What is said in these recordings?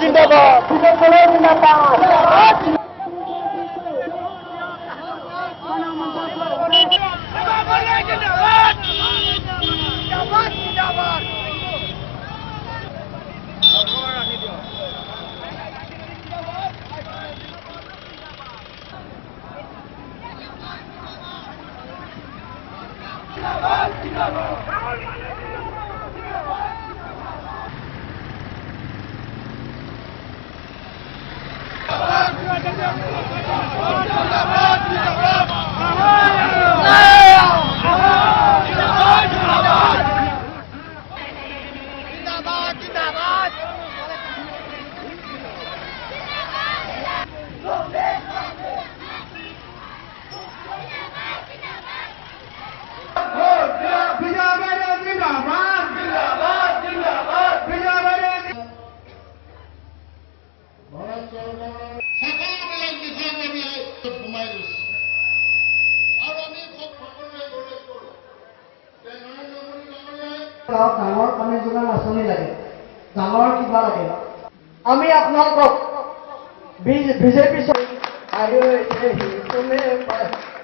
জিন্দাবাদ জিন্দাবাদ ডাঙৰ পানী যোগান আঁচনি লাগে, ডাঙৰ কিবা লাগে। আমি আপোনালোকক বিজেপি আৰু কোনে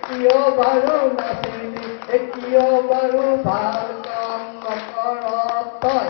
কিয় বাৰু নাচিলি কিয় বাৰু ভাল কাম নকৰ তই